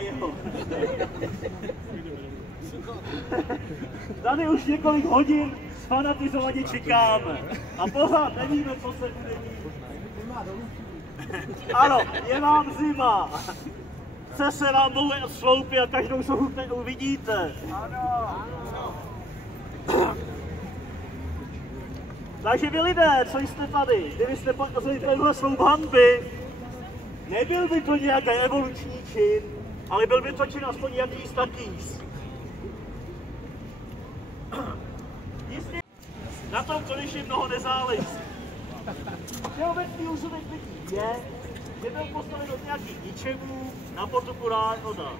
jo. Tady už několik hodin fanatizovaně čekáme a pořád nevíme, co se bude dít. Ano, je vám zima. Chce se vám dole sloupit a každou sochu uvidíte. Takže vy lidé, co jste tady, kdybyste pokazali tenhle sloup hanby, nebyl by to nějaký evoluční čin, ale byl by to čin aspoň jaký stakýs. Jistě na tom konečně mnoho nezáleží. Všeobecný úsudek lidí je, že byl postaven od nějakých ničemů na potoku Ráda.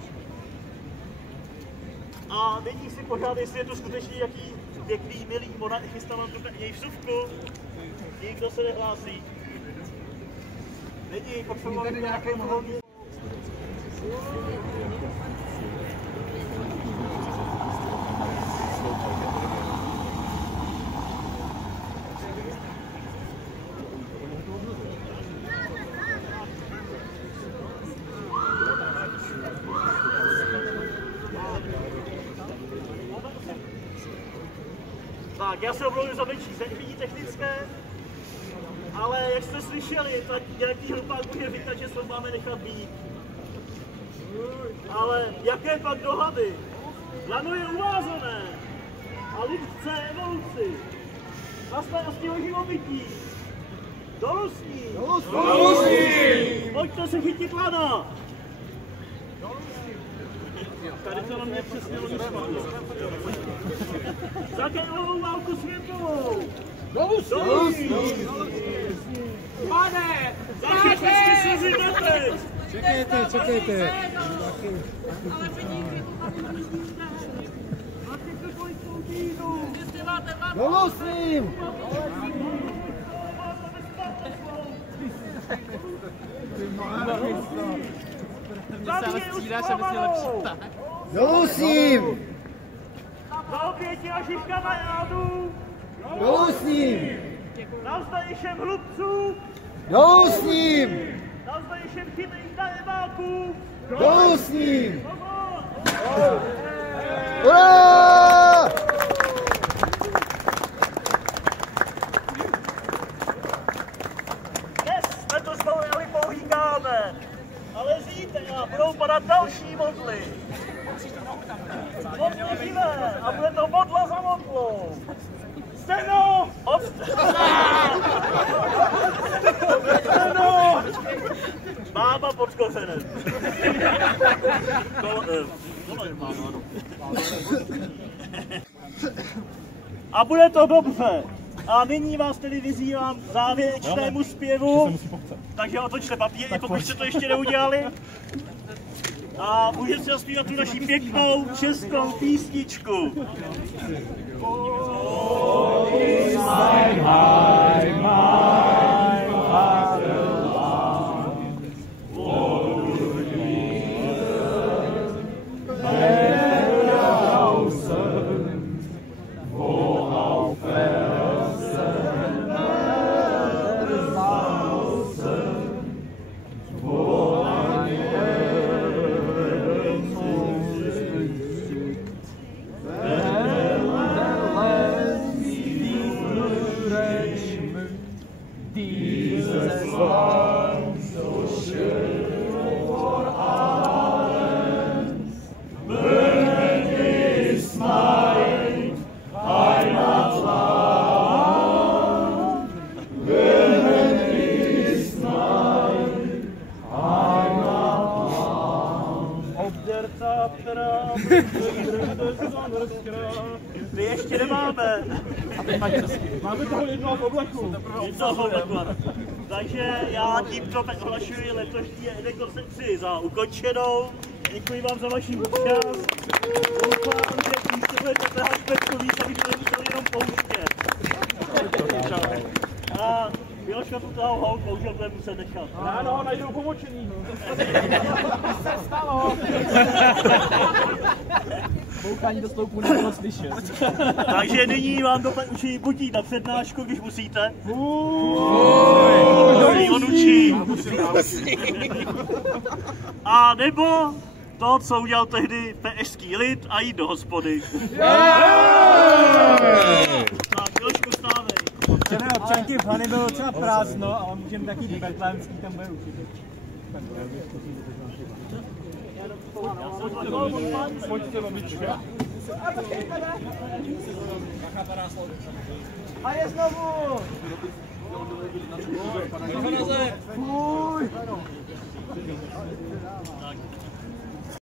A nyní si pořád, jestli je to skutečně jaký pěkný, milý monarchista, mám tu něj vsuvku. Nikdo se nehlásí. Není, potřebovat nějaké mluvně. Tak, já se omlouvám za menší zařízení technické, ale jak jste slyšeli, tak nějaký hlupák může říkat, že se máme nechat být. Ale jaké pak dohady? Lano je uvázané a lid chce evoluci. Na starosti o živobytí. Dolů s ním! Dolů s ním! Pojďte se chytit lana! Tady to na mě přesně odpadlo. Za Kejlovou válku světovou! Dolů s ním! Pane! Za chytlosti se zjedete! Čekejte. Ale peníze to tam nemusíte. Máte se kolik soudínu! Dolů s ním! Dolů s ním! Za oběti našich kamarádů! Dolů s ním! Navzdají všem hlubců! Dolů s ním! Navzdají všem chytrých darebáků! Dolů s ním! Ura! Dnes jsme to zvolili pouhýkáme, ale zítra budou padat další modly. Modly živé a bude to modla za modlou. Steno! Steno! Máma pod kořenem. A bude to dobře. A nyní vás tedy vyzývám k závěrečnému zpěvu. Takže otočte papíry, pokud jste to ještě neudělali. A můžete si zaspívat tu naši pěknou českou písničku. My ještě nemáme. Máme toho jednoho v obleku. Takže já tímto ohlašuji letošní koncepci za ukončenou. Děkuji vám za vaši účast. Doufám, že příště budete tahat pečku víc, aby to nemuseli jenom pouštět. A Miloška tu toho hout bohužel bude muset nechat. Ano, najdou pomočení. Se stalo. Boukání do sloupů nebylo slyšet. Takže nyní vám doporučuji buď jít na přednášku, když musíte. On učí. A nebo to, co udělal tehdy peštský lid a jít do hospody. Tak, Milošku, stávej. Občané občanky v Hany bylo docela prázdno, ale můžeme taky Betlémský tam bude určitě. Pojďte, babička. A je znovu! Tak.